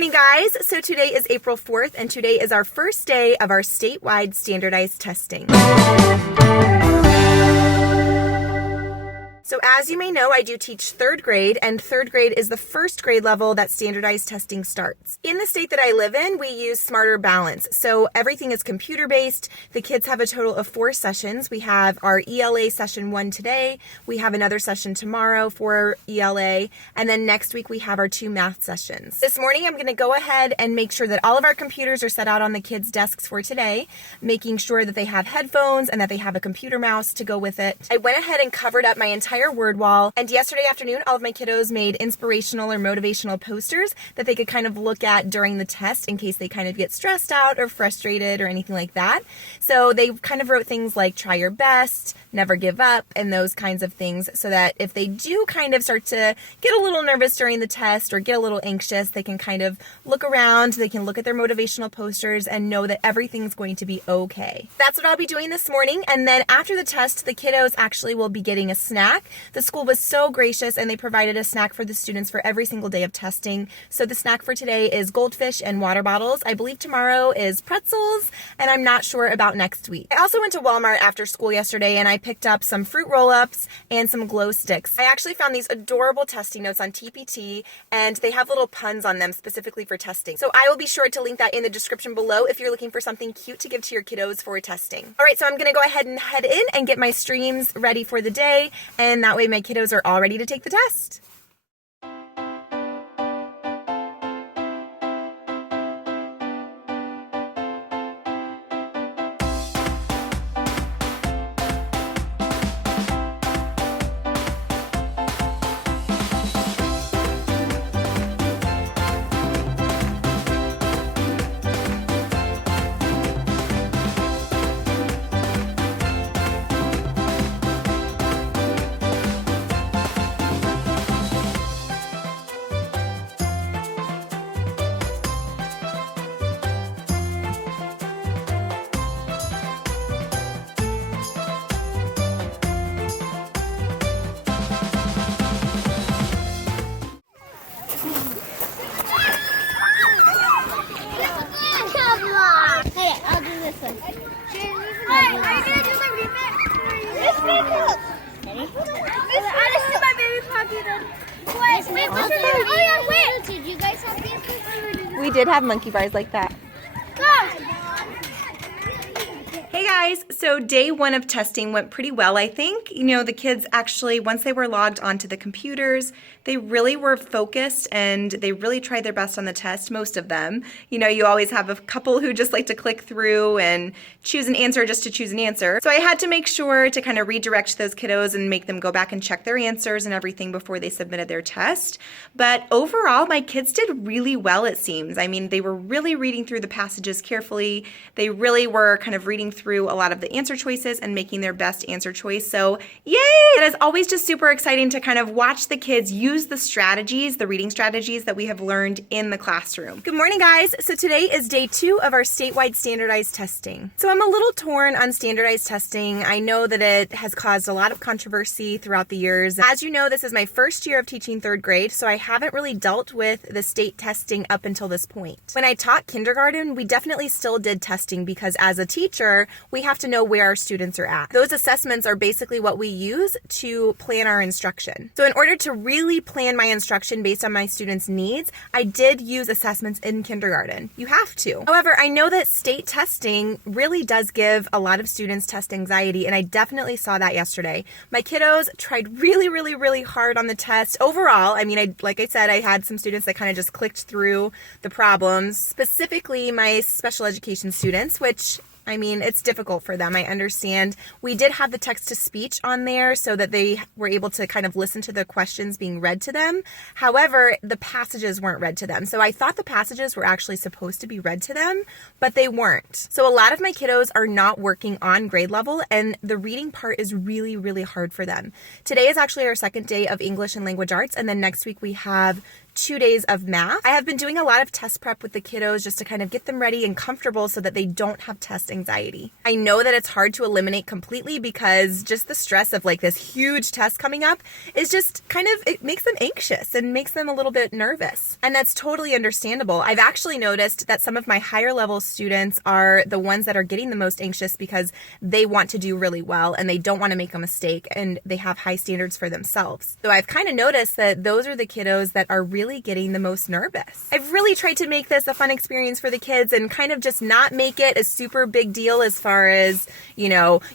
morning, guys. So today is April 4th, and today is our first day of our statewide standardized testing. So as you may know, I do teach third grade, and third grade is the first grade level that standardized testing starts. In the state that I live in, we use Smarter Balance. So everything is computer-based. The kids have a total of 4 sessions. We have our ELA session 1 today. We have another session tomorrow for ELA. And then next week, we have our 2 math sessions. This morning, I'm going to go ahead and make sure that all of our computers are set out on the kids' desks for today, making sure that they have headphones and that they have a computer mouse to go with it. I went ahead and covered up my entire word wall, and yesterday afternoon all of my kiddos made inspirational or motivational posters that they could kind of look at during the test in case they kind of get stressed out or frustrated or anything like that. So they kind of wrote things like try your best, never give up, and those kinds of things, so that if they do kind of start to get a little nervous during the test or get a little anxious, they can kind of look around, they can look at their motivational posters and know that everything's going to be okay. That's what I'll be doing this morning, and then after the test, the kiddos actually will be getting a snack. The school was so gracious and they provided a snack for the students for every single day of testing. So the snack for today is goldfish and water bottles. I believe tomorrow is pretzels, and I'm not sure about next week. I also went to Walmart after school yesterday and I picked up some fruit roll-ups and some glow sticks. I actually found these adorable testing notes on TPT, and they have little puns on them specifically for testing. So I will be sure to link that in the description below if you're looking for something cute to give to your kiddos for testing. All right, so I'm gonna go ahead and head in and get my streams ready for the day, and that way my kiddos are all ready to take the test. Are you gonna do my remix? This makeup! I just did my baby pocket then. Wait. Did you guys have pancakes? We did have monkey bars like that. Go! Hey guys, so day 1 of testing went pretty well, I think. You know, the kids actually, once they were logged onto the computers, they really were focused and they really tried their best on the test, most of them. You know, you always have a couple who just like to click through and choose an answer just to choose an answer. So I had to make sure to kind of redirect those kiddos and make them go back and check their answers and everything before they submitted their test. But overall, my kids did really well, it seems. I mean, they were really reading through the passages carefully. They really were kind of reading through a lot of the answer choices and making their best answer choice. So yay! It is always just super exciting to kind of watch the kids use the strategies, the reading strategies that we have learned in the classroom. Good morning, guys. So today is day 2 of our statewide standardized testing. So I'm a little torn on standardized testing. I know that it has caused a lot of controversy throughout the years. As you know, this is my first year of teaching third grade, so I haven't really dealt with the state testing up until this point. When I taught kindergarten, we definitely still did testing because as a teacher, we have to know where our students are at. Those assessments are basically what we use to plan our instruction. So in order to really plan my instruction based on my students' needs, I did use assessments in kindergarten. You have to. However, I know that state testing really does give a lot of students test anxiety, and I definitely saw that yesterday. My kiddos tried really hard on the test. Overall, I mean, like I said, I had some students that kind of just clicked through the problems, specifically my special education students, which I mean, it's difficult for them. I understand. We did have the text-to-speech on there so that they were able to kind of listen to the questions being read to them. However, the passages weren't read to them. So I thought the passages were actually supposed to be read to them, but they weren't. So a lot of my kiddos are not working on grade level, and the reading part is really hard for them. Today is actually our second day of English and language arts, and then next week we have 2 days of math. I have been doing a lot of test prep with the kiddos just to kind of get them ready and comfortable so that they don't have test anxiety. I know that it's hard to eliminate completely because just the stress of like this huge test coming up is just kind of, it makes them anxious and makes them a little bit nervous. And that's totally understandable. I've actually noticed that some of my higher level students are the ones that are getting the most anxious because they want to do really well and they don't want to make a mistake and they have high standards for themselves. So I've kind of noticed that those are the kiddos that are really getting the most nervous. I've really tried to make this a fun experience for the kids and kind of just not make it a super big deal as far as, you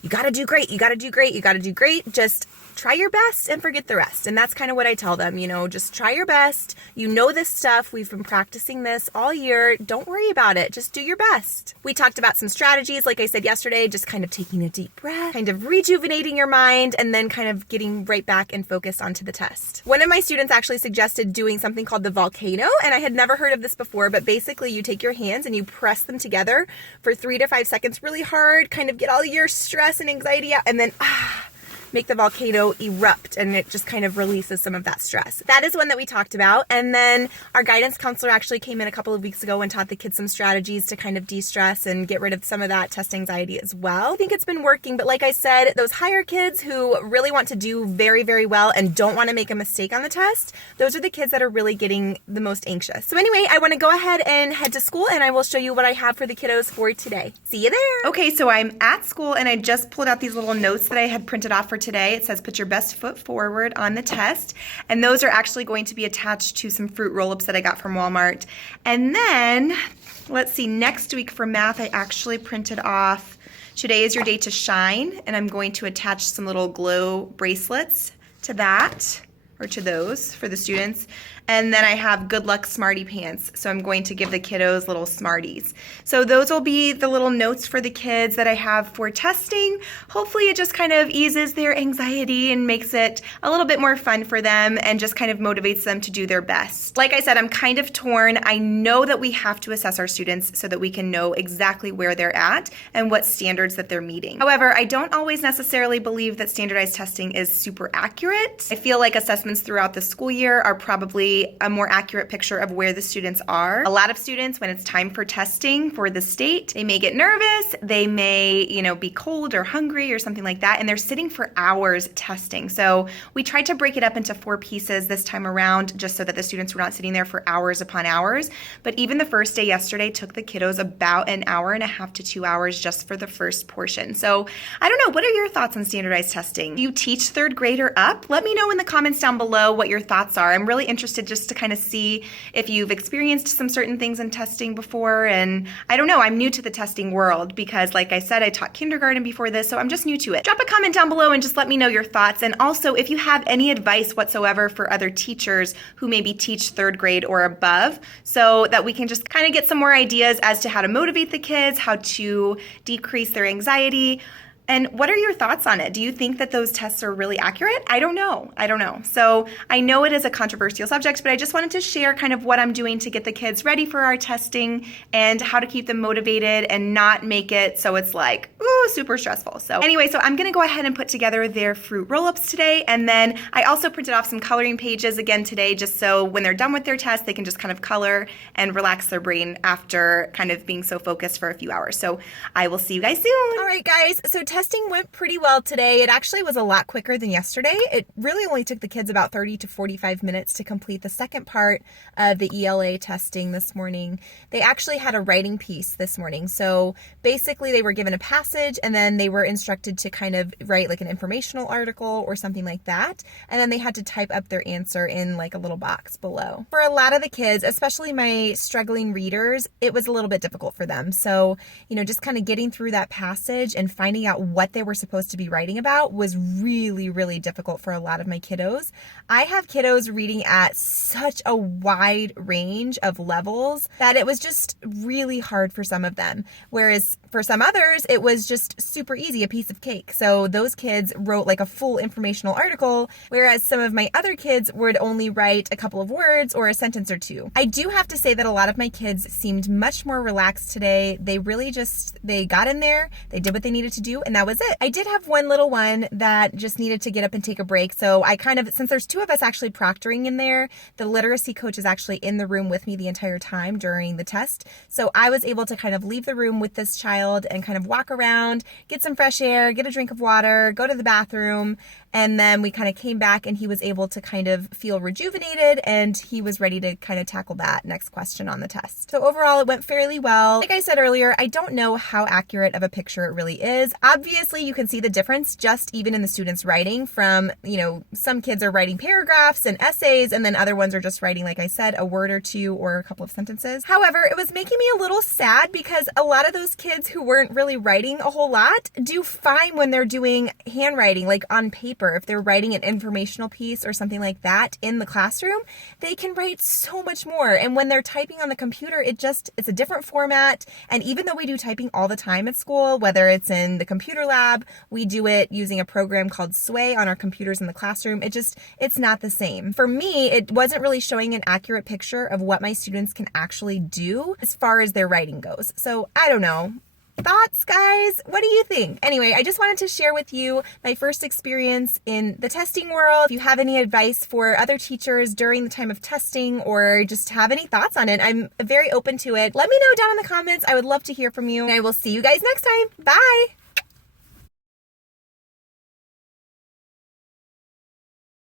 gotta do great, you gotta do great, you gotta do great. Just try your best and forget the rest. And that's kind of what I tell them, just try your best. You know this stuff. We've been practicing this all year. Don't worry about it. Just do your best. We talked about some strategies, like I said yesterday, just kind of taking a deep breath, kind of rejuvenating your mind, and then kind of getting right back and focused onto the test. One of my students actually suggested doing something called the volcano, and I had never heard of this before, but basically you take your hands and you press them together for 3 to 5 seconds really hard, kind of get all your stress and anxiety out, and then make the volcano erupt, and it just kind of releases some of that stress. That is one that we talked about. And then our guidance counselor actually came in a couple of weeks ago and taught the kids some strategies to kind of de-stress and get rid of some of that test anxiety as well. I think it's been working, but like I said, those higher kids who really want to do very, very well and don't want to make a mistake on the test, those are the kids that are really getting the most anxious. So anyway, I want to go ahead and head to school and I will show you what I have for the kiddos for today. See you there. Okay, so I'm at school and I just pulled out these little notes that I had printed off for today. It says put your best foot forward on the test, and those are actually going to be attached to some fruit roll-ups that I got from Walmart. And then let's see, next week for math I actually printed off today is your day to shine, and I'm going to attach some little glow bracelets to that, or to those for the students. And then I have good luck smarty pants. So I'm going to give the kiddos little smarties. So those will be the little notes for the kids that I have for testing. Hopefully it just kind of eases their anxiety and makes it a little bit more fun for them and just kind of motivates them to do their best. Like I said, I'm kind of torn. I know that we have to assess our students so that we can know exactly where they're at and what standards that they're meeting. However, I don't always necessarily believe that standardized testing is super accurate. I feel like assessments throughout the school year are probably a more accurate picture of where the students are. A lot of students, when it's time for testing for the state, they may get nervous, they may, be cold or hungry or something like that, and they're sitting for hours testing. So we tried to break it up into 4 pieces this time around just so that the students were not sitting there for hours upon hours. But even the first day yesterday took the kiddos about an hour and a half to 2 hours just for the first portion. So I don't know, what are your thoughts on standardized testing? Do you teach 3rd grade or up? Let me know in the comments down below what your thoughts are. I'm really interested just to kind of see if you've experienced some certain things in testing before. And I don't know, I'm new to the testing world because like I said, I taught kindergarten before this, so I'm just new to it. Drop a comment down below and just let me know your thoughts. And also if you have any advice whatsoever for other teachers who maybe teach 3rd grade or above, so that we can just kind of get some more ideas as to how to motivate the kids, how to decrease their anxiety. And what are your thoughts on it? Do you think that those tests are really accurate? I don't know. So I know it is a controversial subject, but I just wanted to share kind of what I'm doing to get the kids ready for our testing and how to keep them motivated and not make it so it's like, ooh, super stressful. So anyway, so I'm gonna go ahead and put together their fruit roll-ups today. And then I also printed off some coloring pages again today, just so when they're done with their test, they can just kind of color and relax their brain after kind of being so focused for a few hours. So I will see you guys soon. All right, guys, so testing went pretty well today. It actually was a lot quicker than yesterday. It really only took the kids about 30 to 45 minutes to complete the second part of the ELA testing this morning. They actually had a writing piece this morning. So basically they were given a passage and then they were instructed to kind of write like an informational article or something like that. And then they had to type up their answer in like a little box below. For a lot of the kids, especially my struggling readers, it was a little bit difficult for them. So, just kind of getting through that passage and finding out what they were supposed to be writing about was really, really difficult for a lot of my kiddos. I have kiddos reading at such a wide range of levels that it was just really hard for some of them. Whereas for some others, it was just just super easy, a piece of cake. So those kids wrote like a full informational article, whereas some of my other kids would only write a couple of words or a sentence or two. I do have to say that a lot of my kids seemed much more relaxed today. They really they got in there, they did what they needed to do, and that was it. I did have one little one that just needed to get up and take a break. So I since there's two of us actually proctoring in there, the literacy coach is actually in the room with me the entire time during the test. So I was able to kind of leave the room with this child and kind of walk around, get some fresh air, get a drink of water, go to the bathroom, and then we kind of came back and he was able to kind of feel rejuvenated and he was ready to kind of tackle that next question on the test. So overall, it went fairly well. Like I said earlier, I don't know how accurate of a picture it really is. Obviously, you can see the difference just even in the students writing from, some kids are writing paragraphs and essays and then other ones are just writing, like I said, a word or two or a couple of sentences. However, it was making me a little sad because a lot of those kids who weren't really writing a whole lot do fine when they're doing handwriting, like on paper. If they're writing an informational piece or something like that in the classroom, they can write so much more. And when they're typing on the computer, it's a different format. And even though we do typing all the time at school, whether it's in the computer lab, we do it using a program called Sway on our computers in the classroom. It's not the same. For me, it wasn't really showing an accurate picture of what my students can actually do as far as their writing goes. So I don't know. Thoughts, guys? What do you think? Anyway, I just wanted to share with you my first experience in the testing world. If you have any advice for other teachers during the time of testing or just have any thoughts on it, I'm very open to it. Let me know down in the comments. I would love to hear from you. And I will see you guys next time. Bye!